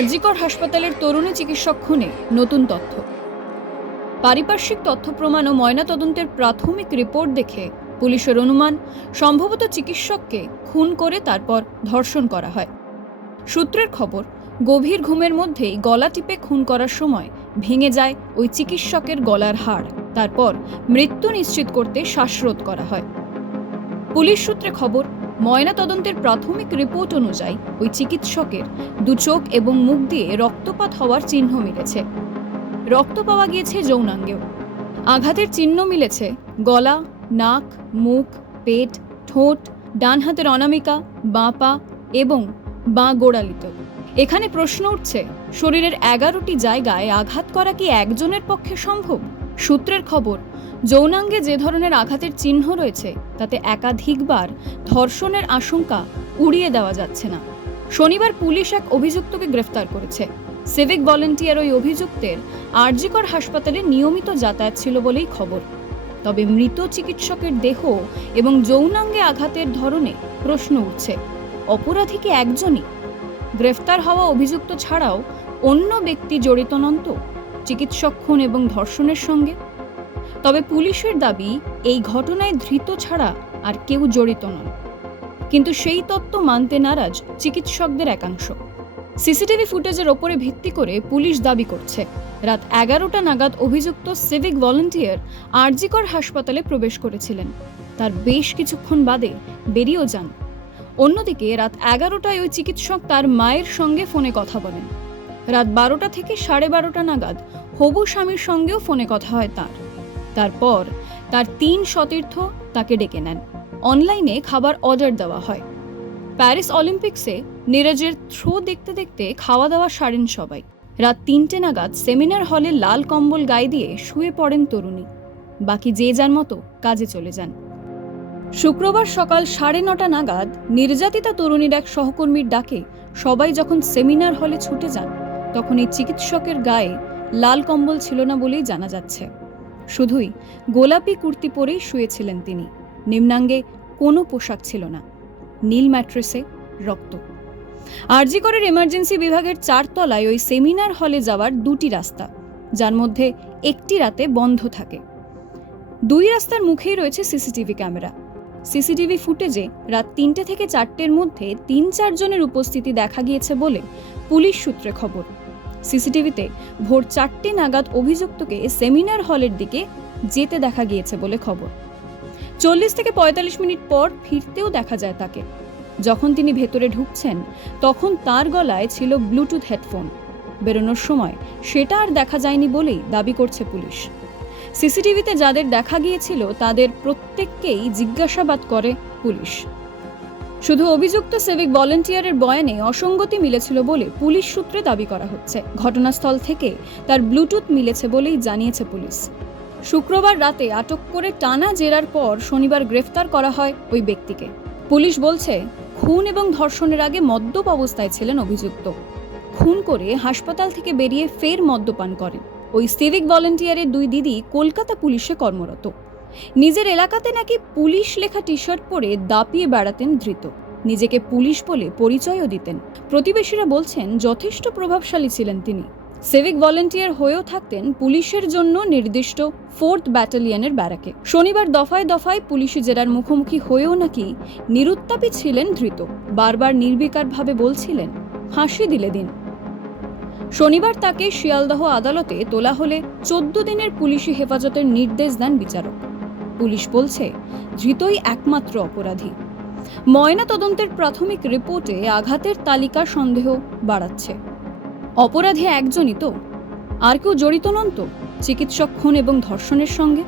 আরজিকর হাসপাতালের তরুণী চিকিৎসক খুনে নতুন তথ্য। পারিপার্শ্বিক তথ্য প্রমাণ ও ময়নাতদন্তের প্রাথমিক রিপোর্ট দেখে পুলিশের অনুমান, সম্ভবত চিকিৎসককে খুন করে তারপর ধর্ষণ করা হয়। সূত্রের খবর, গভীর ঘুমের মধ্যেই গলা টিপে খুন করার সময় ভেঙে যায় ওই চিকিৎসকের গলার হাড়। তারপর মৃত্যু নিশ্চিত করতে শ্বাসরোধ করা হয়। পুলিশ সূত্রে খবর ময়নাতদন্তের প্রাথমিক রিপোর্ট অনুযায়ী ওই চিকিৎসকের দু চোখ এবং মুখ দিয়ে রক্তপাত হওয়ার চিহ্ন মিলেছে। রক্ত পাওয়া গিয়েছে যৌনাঙ্গেও। আঘাতের চিহ্ন মিলেছে গলা, নাক, মুখ, পেট, ঠোঁট, ডান হাতের অনামিকা, বাঁ পা এবং বাঁ গোড়ালিতেও এখানে প্রশ্ন উঠছে, শরীরের এগারোটি জায়গায় আঘাত করা কি একজনের পক্ষে সম্ভব? সূত্রের খবর, যৌনাঙ্গে যে ধরনের আঘাতের চিহ্ন রয়েছে, তাতে একাধিকবার ধর্ষণের আশঙ্কা উড়িয়ে দেওয়া যাচ্ছে না। শনিবার পুলিশ এক অভিযুক্তকে গ্রেফতার করেছে। সিভিক ভলেন্টিয়ার ওই অভিযুক্তের আরজিকর হাসপাতালে নিয়মিত যাতায়াত ছিল বলেই খবর। তবে মৃত চিকিৎসকের দেহ এবং যৌনাঙ্গে আঘাতের ধরনে প্রশ্ন উঠছে। অপরাধী কি একজনই? গ্রেফতার হওয়া অভিযুক্ত ছাড়াও অন্য ব্যক্তি জড়িত নন তো? চিকিৎসক খুন এবং ধর্ষণের সঙ্গে। তবে পুলিশের দাবি, এই ঘটনায় ধৃত ছাড়া আর কেউ জড়িত নন। কিন্তু সেই তত্ত্ব মানতে নারাজ চিকিৎসকদের একাংশ। সিসিটিভি ফুটেজের ওপরে ভিত্তি করে পুলিশ দাবি করছে, রাত এগারোটা নাগাদ অভিযুক্ত সিভিক ভলেন্টিয়ার আরজিকর হাসপাতালে প্রবেশ করেছিলেন। তার বেশ কিছুক্ষণ বাদে বেরিয়েও যান। অন্যদিকে রাত এগারোটায় ওই চিকিৎসক তার মায়ের সঙ্গে ফোনে কথা বলেন। রাত বারোটা থেকে সাড়ে বারোটা নাগাদ হবু স্বামীর সঙ্গেও ফোনে কথা হয় তার। তারপর তার তিন সতীর্থ তাকে ডেকে নেন। অনলাইনে খাবার অর্ডার দেওয়া হয়। প্যারিস অলিম্পিক্সে নীরজের থ্রো দেখতে দেখতে খাওয়া দাওয়া সারেন সবাই। রাত তিনটে নাগাদ সেমিনার হলে লাল কম্বল গায়ে দিয়ে শুয়ে পড়েন তরুণী। বাকি যে যার মতো কাজে চলে যান। শুক্রবার সকাল সাড়ে নটা নাগাদ নির্যাতিতা তরুণীর এক সহকর্মীর ডাকে সবাই যখন সেমিনার হলে ছুটে যান তখন এই চিকিৎসকের গায়ে লাল কম্বল ছিল না বলেই জানা যাচ্ছে। শুধুই গোলাপি কুর্তি পরেই শুয়েছিলেন তিনি। নিম্নাঙ্গে কোনো পোশাক ছিল না। নীল ম্যাট্রেসে রক্ত। আরজিকরের এমার্জেন্সি বিভাগের চারতলায় ওই সেমিনার হলে যাওয়ার দুটি রাস্তা, যার মধ্যে একটি রাতে বন্ধ থাকে। দুই রাস্তার মুখেই রয়েছে সিসিটিভি ক্যামেরা। সিসিটিভি ফুটেজে রাত তিনটে থেকে চারটের মধ্যে তিন চারজনের উপস্থিতি দেখা গিয়েছে বলে পুলিশ সূত্রে খবর। সিসিটিভিতে ভোর চারটে নাগাদ অভিযুক্তকে সেমিনার হলের দিকে যেতে দেখা গিয়েছে বলে খবর। চল্লিশ থেকে পঁয়তাল্লিশ মিনিট পর ফিরতেও দেখা যায় তাকে। যখন তিনি ভেতরে ঢুকছেন, তখন তার গলায় ছিল ব্লুটুথ হেডফোন। বেরোনোর সময় সেটা আর দেখা যায়নি বলেই দাবি করছে পুলিশ। সিসিটিভিতে যাদের দেখা গিয়েছিল, তাদের প্রত্যেককেই জিজ্ঞাসাবাদ করে পুলিশ। শুধু অভিযুক্ত সিভিক ভলেন্টিয়ারের বয়ানে অসঙ্গতি মিলেছিল বলে পুলিশ সূত্রে দাবি করা হচ্ছে। ঘটনাস্থল থেকে তার ব্লুটুথ মিলেছে বলেই জানিয়েছে পুলিশ। শুক্রবার রাতে আটক করে টানা জেরার পর শনিবার গ্রেফতার করা হয় ওই ব্যক্তিকে। পুলিশ বলছে, খুন এবং ধর্ষণের আগে মদ্যপ অবস্থায় ছিলেন অভিযুক্ত। খুন করে হাসপাতাল থেকে বেরিয়ে ফের মদ্যপান করেন। ওই সিভিক ভলেন্টিয়ারের দুই দিদি কলকাতা পুলিশে কর্মরত। নিজের এলাকাতে নাকি পুলিশ লেখা টি শার্ট পরে দাপিয়ে বেড়াতেন ধৃত। নিজেকে পুলিশ বলে পরিচয়ও দিতেন। প্রতিবেশীরা বলছেন, যথেষ্ট প্রভাবশালী ছিলেন তিনি। সিভিক ভলেন্টিয়ার হয়েও থাকতেন পুলিশের জন্য নির্দিষ্ট ফোর্থ ব্যাটালিয়নের ব্যারাকে। শনিবার দফায় দফায় পুলিশি জেরার মুখোমুখি হয়েও নাকি নিরুত্তাপী ছিলেন ধৃত। বারবার নির্বিকারভাবে বলছিলেন ফাঁসি দিলে দিন। শনিবার তাকে শিয়ালদহ আদালতে তোলা হলে চোদ্দ দিনের পুলিশি হেফাজতের নির্দেশ দেন বিচারক। পুলিশ বলছে, ধৃতই একমাত্র অপরাধী। ময়না তদন্তের প্রাথমিক রিপোর্টে আঘাতের তালিকা সন্দেহ বাড়াচ্ছে। অপরাধী একজনই তো। আর কেউ জড়িত নন তো, চিকিৎসক খুন এবং ধর্ষণের সঙ্গে?